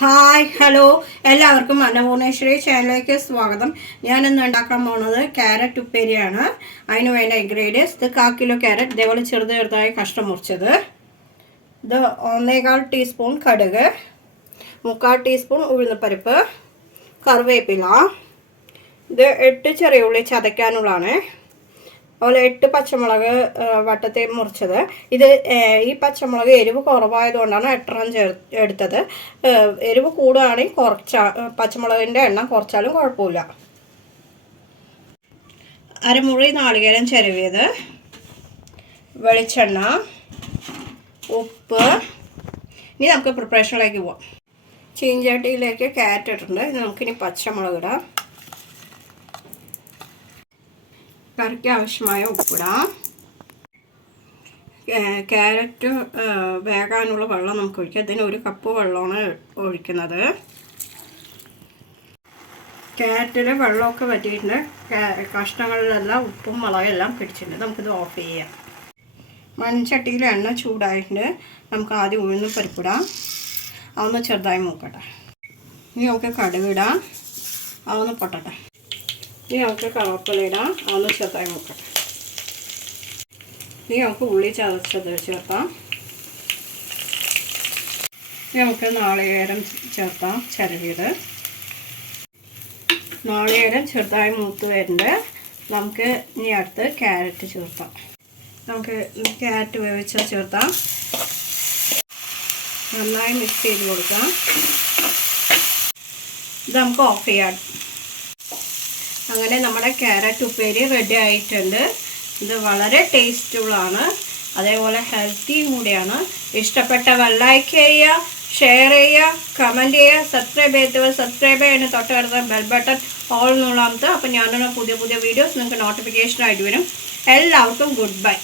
Hi hello എല്ലാവർക്കും അന്നപൂർണേശ്വരി ചാനലിലേക്ക് സ്വാഗതം. ഞാനിന്ന് ഉണ്ടാക്കാൻ പോകുന്നത് ക്യാരറ്റ് ഉപ്പേരിയാണ്. അതിന് വേണ്ട ഇൻഗ്രീഡിയൻസ്: ഇത് 1/4 കിലോ ക്യാരറ്റ് ഇതേപോലെ ചെറുതായി കഷ്ണം മുറിച്ചത്, ഇത് 1/4 ടീസ്പൂൺ കടുക്, 3/4 ടീസ്പൂൺ ഉഴുന്നപ്പരിപ്പ്, കറിവേപ്പില, ഇത് 8 ചെറിയ ഉള്ളി ചതയ്ക്കാനുള്ളതാണ്, അതുപോലെ 8 പച്ചമുളക് വട്ടത്തിൽ മുറിച്ചത്. ഈ പച്ചമുളക് എരിവ് കുറവായതുകൊണ്ടാണ് 8 എടുത്തത്. എരിവ് കൂടുകയാണെങ്കിൽ പച്ചമുളകിൻ്റെ എണ്ണം കുറച്ചാലും കുഴപ്പമില്ല. അരമുറി നാളികേരം ചിരവിയത്, വെളിച്ചെണ്ണ, ഉപ്പ്. ഇനി നമുക്ക് പ്രിപ്പറേഷനിലേക്ക് പോവാം. ചീഞ്ചട്ടിയിലേക്ക് ക്യാരറ്റ് ഇട്ടിട്ടുണ്ട്. ഇത് നമുക്കിനി പച്ചമുളക് ഇടാം. കറിക്ക് ആവശ്യമായ ഉപ്പിടാം. ക്യാരറ്റ് വേകാനുള്ള വെള്ളം നമുക്ക് ഒഴിക്കാം. ഇതിന് 1 കപ്പ് വെള്ളമാണ് ഒഴിക്കുന്നത്. ക്യാരറ്റിലെ വെള്ളമൊക്കെ വറ്റിയിട്ടുണ്ട്. കഷ്ണങ്ങളിലെല്ലാം ഉപ്പും മുളകെല്ലാം പിടിച്ചിട്ടുണ്ട്. നമുക്കിത് ഓഫ് ചെയ്യാം. മൺചട്ടിയിൽ എണ്ണ ചൂടായിട്ടുണ്ട്. നമുക്ക് ആദ്യം ഉഴുന്ന് പരിപ്പിടാം. അതൊന്ന് ചെറുതായി മൂക്കട്ടെ. ഇനി നമുക്ക് കടുകിടാം. അതൊന്ന് പൊട്ടട്ടെ. ഇനി നമുക്ക് കറിവേപ്പില ഇടാം. അതൊന്ന് ചെറുതായി മുക്കട്ടെ. ഇനി നമുക്ക് ഉള്ളി ചതച്ചത് ചേർത്താം. ഇനി നമുക്ക് നാളികേരം ചേർത്താം, ചിരവിയത്. നാളികേരം ചെറുതായി മൂത്ത് വരുന്നുണ്ട്. നമുക്ക് ഇനി അടുത്ത് ക്യാരറ്റ് ചേർത്താം. നമുക്ക് ക്യാരറ്റ് വേവിച്ചാൽ ചേർത്താം. നന്നായി മിക്സ് ചെയ്ത് കൊടുക്കാം. ഇത് നമുക്ക് ഓഫ് ചെയ്യാം. അങ്ങനെ നമ്മുടെ ക്യാരറ്റ് ഉപ്പേരി റെഡി ആയിട്ടുണ്ട്. ഇത് വളരെ ടേസ്റ്റുള്ളതാണ്, അതേപോലെ ഹെൽത്തിയും കൂടിയാണ്. ഇഷ്ടപ്പെട്ടവർ ലൈക്ക് ചെയ്യുക, ഷെയർ ചെയ്യുക, കമൻറ്റ് ചെയ്യുക, സബ്സ്ക്രൈബ് ചെയ്തവർ സബ്സ്ക്രൈബ് ചെയ്യുന്ന തൊട്ട് വരുന്ന ബെൽ ബട്ടൺ ഓൾ എന്നുള്ളതാണ്. അപ്പോൾ ഞാനുള്ള പുതിയ വീഡിയോസ് നിങ്ങൾക്ക് നോട്ടിഫിക്കേഷനായിട്ട് വരും. എല്ലാവർക്കും ഗുഡ് ബൈ.